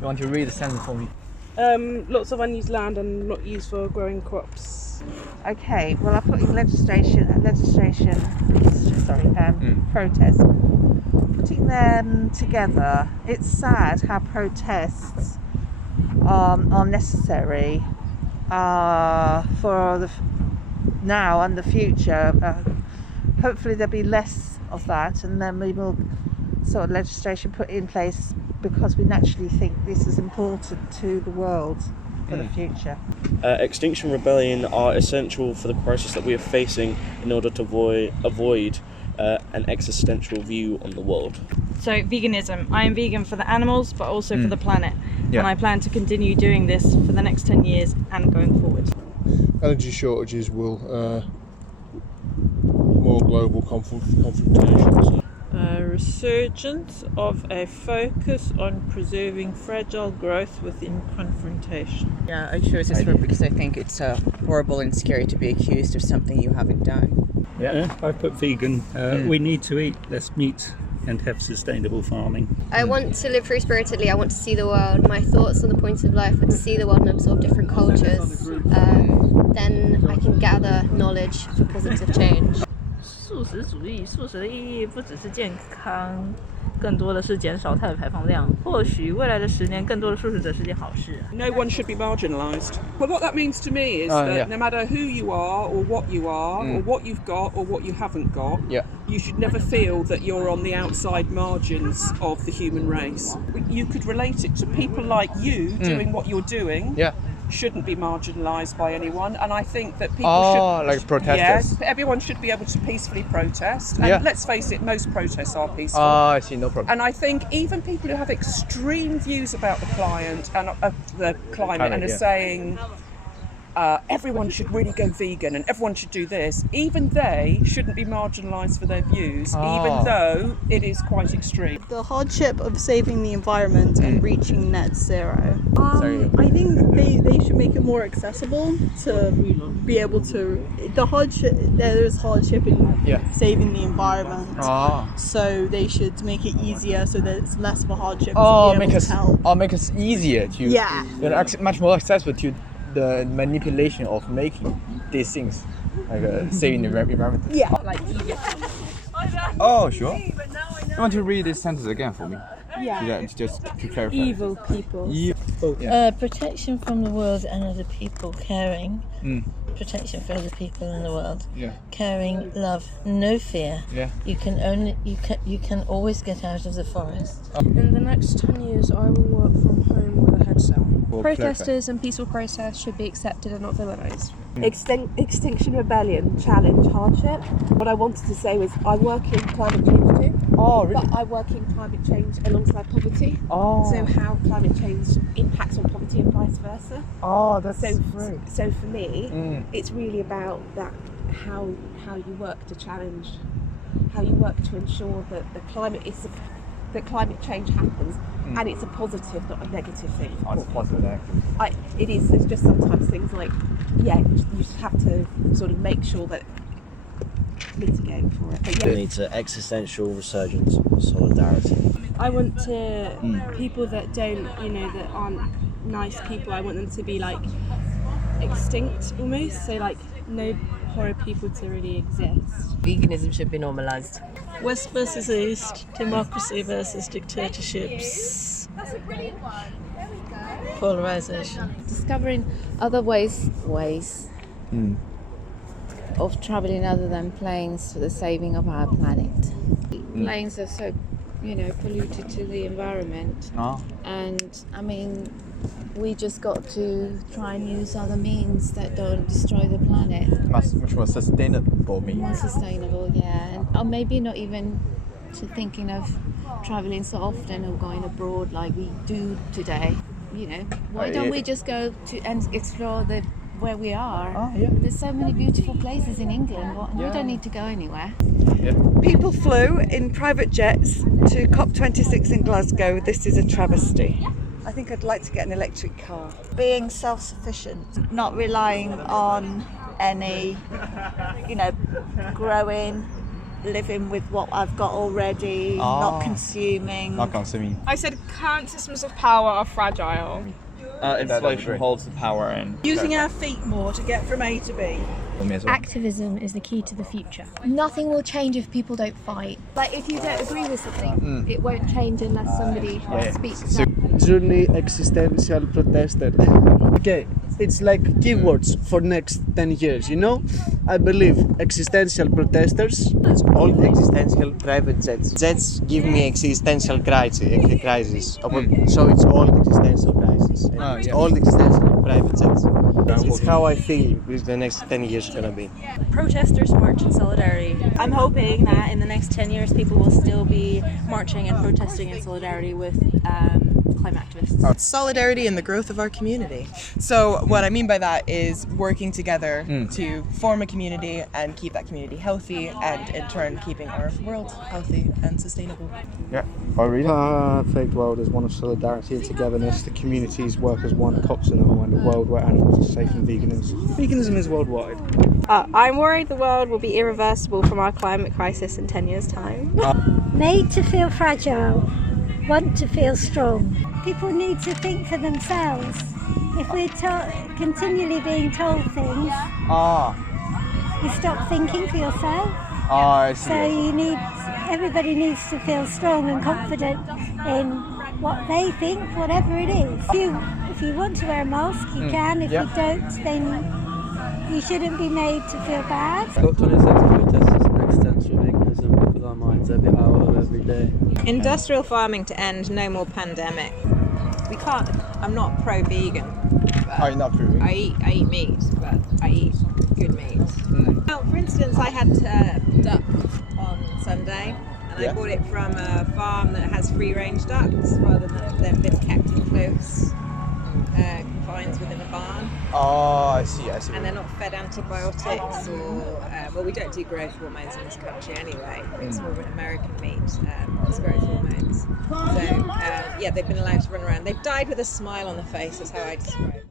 You want to read the sentence for me? Lots of unused land and not used for growing crops. Okay, well I put in protests. Putting them together, it's sad how protests are necessary for the now and the future. Hopefully there'll be less of that, and then we will sort of legislation put in place because we naturally think this is important to the world for the future. Extinction Rebellion are essential for the crisis that we are facing in order to avoid an existential view on the world. So veganism. I am vegan for the animals, but also for the planet. Yeah. And I plan to continue doing this for the next 10 years and going forward. Energy shortages will more global confrontations. Resurgence of a focus on preserving fragile growth within confrontation. Yeah, I chose this one because I think it's horrible and scary to be accused of something you haven't done. Yeah, I put vegan. We need to eat less meat and have sustainable farming. I want to live free-spiritedly. I want to see the world. My thoughts on the points of life are to see the world and absorb different cultures. Then I can gather knowledge for positive change. 素食主义，素食的意义不只是健康，更多的是减少碳排放量。或许未来的10年，更多的素食者是件好事。No one should be marginalised. Well, what that means to me is that no matter who you are or what you are or what you've got or what you haven't got, you should never feel that you're on the outside margins of the human race. You could relate it to people like you doing what you're doing. Shouldn't be marginalised by anyone, and I think that people should, like protesters. Yes, everyone should be able to peacefully protest. And let's face it, most protests are peaceful. I see, no problem. And I think even people who have extreme views about the climate and are saying everyone should really go vegan and everyone should do this, even they shouldn't be marginalised for their views, even though it is quite extreme. The hardship of saving the environment and reaching net zero. I think they should make it more accessible to be able to. There's hardship in saving the environment. So they should make it easier so that it's less of a hardship to be able to help. Make it easier to much more accessible to the manipulation of making these things, like saving the environment. Oh, sure. You want to read this sentence again for me? Just to clarify. Evil people. Protection from the world and other people, caring. Protection for other people in the world. Caring, love, no fear. You can always get out of the forest. In the next 10 years, I will work from home with a headset. Protesters and peaceful protests should be accepted and not villainized. Extinction Rebellion, challenge, hardship. What I wanted to say was I work in climate change too. Oh, really? But I work in climate change alongside poverty. So how climate change impacts on poverty and vice versa. That's great. So for me, it's really about that how you work to challenge, how you work to ensure that that climate change happens, and it's a positive, not a negative thing. It's positive, negative. It is. It's just sometimes things like, you just have to sort of make sure that mitigate for it. But We need to existential resurgence, solidarity. I want to people that don't, that aren't nice people. I want them to be like extinct almost. So like no horrid people to really exist. Veganism should be normalised. West versus East, democracy versus dictatorships. That's a brilliant one. There we go. Polarisation. Discovering other ways of travelling other than planes for the saving of our planet. Planes are so, polluted to the environment. And I mean, we just got to try and use other means that don't destroy the planet. Much more sustainable means. More sustainable, or maybe not even to thinking of travelling so often or going abroad like we do today. Why don't we just go to and explore where we are? There's so many beautiful places in England. We don't need to go anywhere. People flew in private jets to COP26 in Glasgow. This is a travesty. I think I'd like to get an electric car. Being self-sufficient, not relying on any, growing living with what I've got already, not consuming. Not consuming. I said current systems of power are fragile. Inflation holds the power and using our feet more to get from A to B. Activism is the key to the future. Nothing will change if people don't fight. Like if you don't agree with something, it won't change unless somebody speaks up. Journey existential protester. Okay, it's like keywords for next 10 years, you know? I believe existential protesters. It's old existential private jets. Jets give me existential crisis. So it's old existential crisis. It's old existential private jets. It's how I feel with the next 10 years gonna be. Protesters march in solidarity. I'm hoping that in the next 10 years people will still be marching and protesting in solidarity with climate activists. Solidarity and the growth of our community. So what I mean by that is working together to form a community and keep that community healthy, and in turn keeping our world healthy and sustainable. Yeah. Really? Perfect world is one of solidarity and togetherness. The communities work as one, cops and all, and a world where animals are safe and veganism is worldwide. I'm worried the world will be irreversible from our climate crisis in 10 years' time. Made to feel fragile, want to feel strong. People need to think for themselves. If we're continually being told things, you stop thinking for yourself. I see. So everybody needs to feel strong and confident in what they think, whatever it is. If you want to wear a mask, you can. If you don't, then you shouldn't be made to feel bad. COP26 protesters and existential veganism because our minds are a bit out of every day. Industrial farming to end, no more pandemic. We can't. I'm not pro-vegan. You're not pro-vegan? I eat meat, but I eat good meat. Well, for instance, I had duck on Sunday, and I bought it from a farm that has free-range ducks rather than them being kept in close confines within a barn. I see. And they're not fed antibiotics or, well, we don't do growth hormones in this country anyway. It's more of an American meat, it's growth hormones. So, they've been allowed to run around. They've died with a smile on the face, is how I describe it.